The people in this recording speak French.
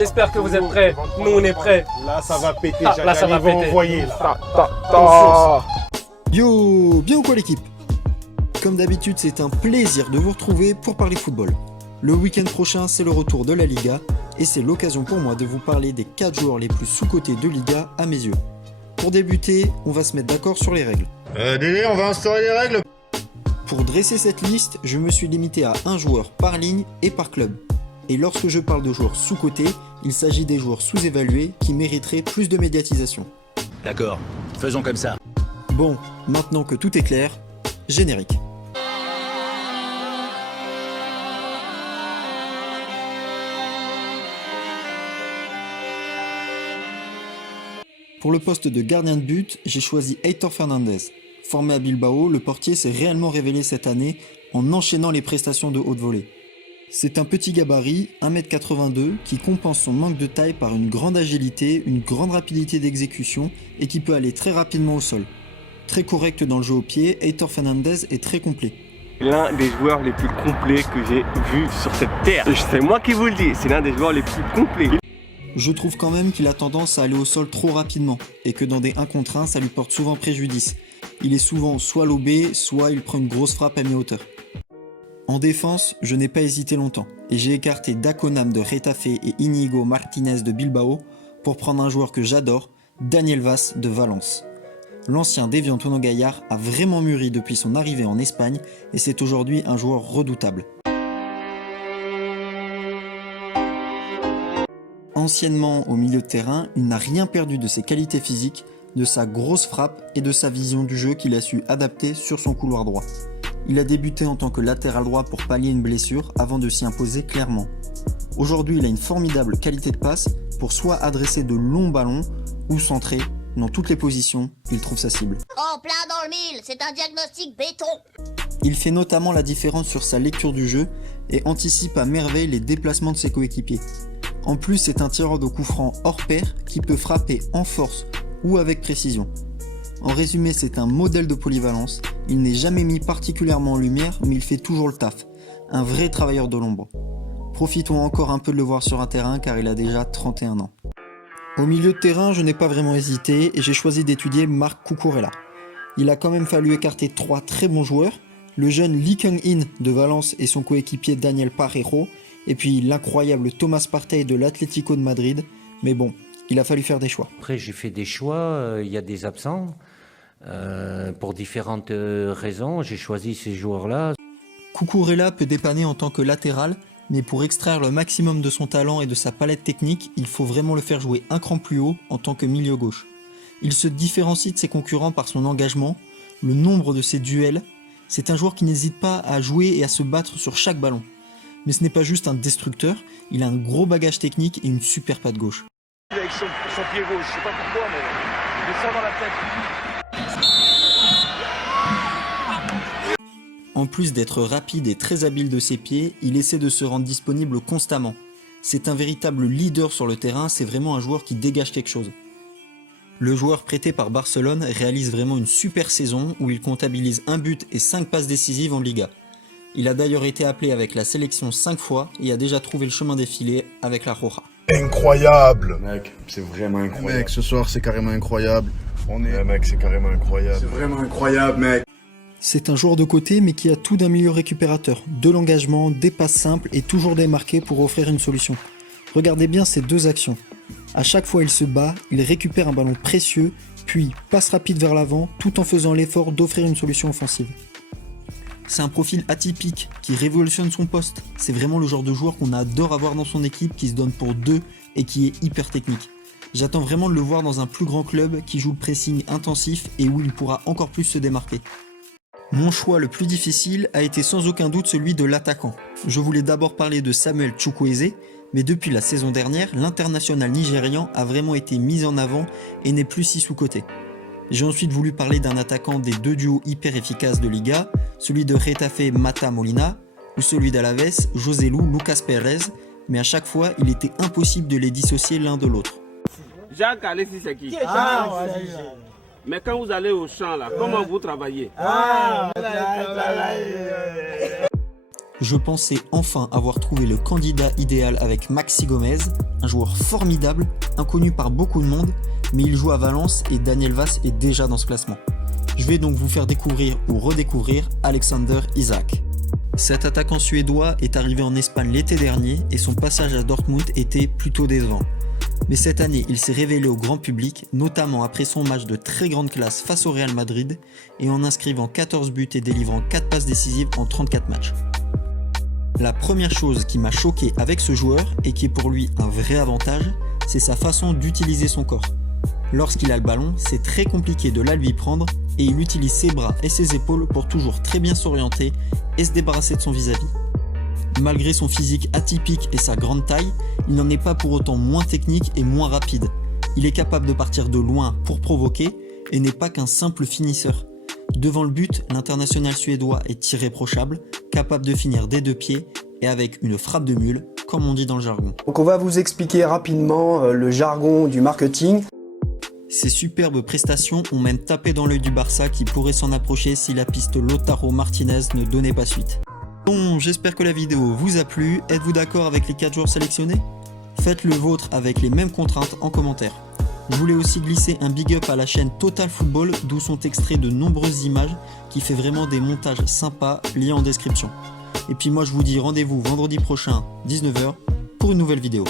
J'espère que vous êtes prêts. Nous, on est prêts. Là, ça va péter. Là, ça va péter. Envoyer, là. Yo, bien ou quoi l'équipe? Comme d'habitude, c'est un plaisir de vous retrouver pour parler football. Le week-end prochain, c'est le retour de la Liga et c'est l'occasion pour moi de vous parler des 4 joueurs les plus sous-cotés de Liga à mes yeux. Pour débuter, on va se mettre d'accord sur les règles. Dédé, on va instaurer les règles. Pour dresser cette liste, je me suis limité à un joueur par ligne et par club. Et lorsque je parle de joueurs sous-cotés, il s'agit des joueurs sous-évalués qui mériteraient plus de médiatisation. D'accord, faisons comme ça. Bon, maintenant que tout est clair, générique. Pour le poste de gardien de but, j'ai choisi Heitor Fernandez. Formé à Bilbao, le portier s'est réellement révélé cette année en enchaînant les prestations de haute volée. C'est un petit gabarit, 1m82, qui compense son manque de taille par une grande agilité, une grande rapidité d'exécution et qui peut aller très rapidement au sol. Très correct dans le jeu au pied, Heitor Fernandez est très complet. L'un des joueurs les plus complets que j'ai vu sur cette terre. C'est moi qui vous le dis, c'est l'un des joueurs les plus complets. Je trouve quand même qu'il a tendance à aller au sol trop rapidement et que dans des 1 contre 1, ça lui porte souvent préjudice. Il est souvent soit lobé, soit il prend une grosse frappe à mi-hauteur. En défense, je n'ai pas hésité longtemps et j'ai écarté Daconam de Getafe et Inigo Martinez de Bilbao pour prendre un joueur que j'adore, Daniel Vaz de Valence. L'ancien d'Evian Tournon Gaillard a vraiment mûri depuis son arrivée en Espagne et c'est aujourd'hui un joueur redoutable. Anciennement au milieu de terrain, il n'a rien perdu de ses qualités physiques, de sa grosse frappe et de sa vision du jeu qu'il a su adapter sur son couloir droit. Il a débuté en tant que latéral droit pour pallier une blessure avant de s'y imposer clairement. Aujourd'hui, il a une formidable qualité de passe pour soit adresser de longs ballons ou centrer. Dans toutes les positions, il trouve sa cible. En plein dans le mille, c'est un diagnostic béton. Il fait notamment la différence sur sa lecture du jeu et anticipe à merveille les déplacements de ses coéquipiers. En plus, c'est un tireur de coup franc hors pair qui peut frapper en force ou avec précision. En résumé, c'est un modèle de polyvalence. Il n'est jamais mis particulièrement en lumière, mais il fait toujours le taf. Un vrai travailleur de l'ombre. Profitons encore un peu de le voir sur un terrain car il a déjà 31 ans. Au milieu de terrain, je n'ai pas vraiment hésité et j'ai choisi d'étudier Marc Cucurella. Il a quand même fallu écarter 3 très bons joueurs, le jeune Lee Kang-in de Valence et son coéquipier Daniel Parejo, et puis l'incroyable Thomas Partey de l'Atlético de Madrid, mais bon, il a fallu faire des choix. Après, j'ai fait des choix, il y a des absents. Pour différentes raisons, j'ai choisi ces joueurs-là. Cucurella peut dépanner en tant que latéral, mais pour extraire le maximum de son talent et de sa palette technique, il faut vraiment le faire jouer un cran plus haut en tant que milieu gauche. Il se différencie de ses concurrents par son engagement, le nombre de ses duels. C'est un joueur qui n'hésite pas à jouer et à se battre sur chaque ballon. Mais ce n'est pas juste un destructeur, il a un gros bagage technique et une super patte gauche. Avec son pied gauche, je sais pas pourquoi, mais il sort dans la tête. En plus d'être rapide et très habile de ses pieds, il essaie de se rendre disponible constamment. C'est un véritable leader sur le terrain, c'est vraiment un joueur qui dégage quelque chose. Le joueur prêté par Barcelone réalise vraiment une super saison où il comptabilise 1 but et 5 passes décisives en Liga. Il a d'ailleurs été appelé avec la sélection 5 fois et a déjà trouvé le chemin des filets avec la Roja. Incroyable. Mec, c'est vraiment incroyable. Mec, ce soir, c'est carrément incroyable. Mec, c'est carrément incroyable. C'est vraiment incroyable, mec. C'est un joueur de côté mais qui a tout d'un milieu récupérateur, de l'engagement, des passes simples et toujours démarqué pour offrir une solution. Regardez bien ces 2 actions. À chaque fois il se bat, il récupère un ballon précieux, puis passe rapide vers l'avant tout en faisant l'effort d'offrir une solution offensive. C'est un profil atypique qui révolutionne son poste. C'est vraiment le genre de joueur qu'on adore avoir dans son équipe, qui se donne pour 2 et qui est hyper technique. J'attends vraiment de le voir dans un plus grand club qui joue le pressing intensif et où il pourra encore plus se démarquer. Mon choix le plus difficile a été sans aucun doute celui de l'attaquant. Je voulais d'abord parler de Samuel Chukwueze, mais depuis la saison dernière, l'international nigérian a vraiment été mis en avant et n'est plus si sous-coté. J'ai ensuite voulu parler d'un attaquant des 2 duos hyper efficaces de Liga, celui de Getafe Mata Molina, ou celui d'Alaves Joselu Lucas Perez, mais à chaque fois il était impossible de les dissocier l'un de l'autre. Jacques Alexis, c'est qui? Mais quand vous allez au champ là, comment vous travaillez? Je pensais enfin avoir trouvé le candidat idéal avec Maxi Gomez, un joueur formidable, inconnu par beaucoup de monde, mais il joue à Valence et Daniel Vaz est déjà dans ce classement. Je vais donc vous faire découvrir ou redécouvrir Alexander Isak. Cet attaquant suédois est arrivé en Espagne l'été dernier et son passage à Dortmund était plutôt décevant. Mais cette année, il s'est révélé au grand public, notamment après son match de très grande classe face au Real Madrid et en inscrivant 14 buts et délivrant 4 passes décisives en 34 matchs. La première chose qui m'a choqué avec ce joueur et qui est pour lui un vrai avantage, c'est sa façon d'utiliser son corps. Lorsqu'il a le ballon, c'est très compliqué de la lui prendre et il utilise ses bras et ses épaules pour toujours très bien s'orienter et se débarrasser de son vis-à-vis. Malgré son physique atypique et sa grande taille, il n'en est pas pour autant moins technique et moins rapide. Il est capable de partir de loin pour provoquer et n'est pas qu'un simple finisseur. Devant le but, l'international suédois est irréprochable, capable de finir des 2 pieds et avec une frappe de mule, comme on dit dans le jargon. Donc on va vous expliquer rapidement le jargon du marketing. Ces superbes prestations ont même tapé dans l'œil du Barça qui pourrait s'en approcher si la piste Lautaro Martinez ne donnait pas suite. Bon, j'espère que la vidéo vous a plu. Êtes-vous d'accord avec les 4 joueurs sélectionnés? Faites le vôtre avec les mêmes contraintes en commentaire. Je voulais aussi glisser un big up à la chaîne Total Football, d'où sont extraits de nombreuses images qui fait vraiment des montages sympas, liés en description. Et puis moi je vous dis rendez-vous vendredi prochain 19h pour une nouvelle vidéo.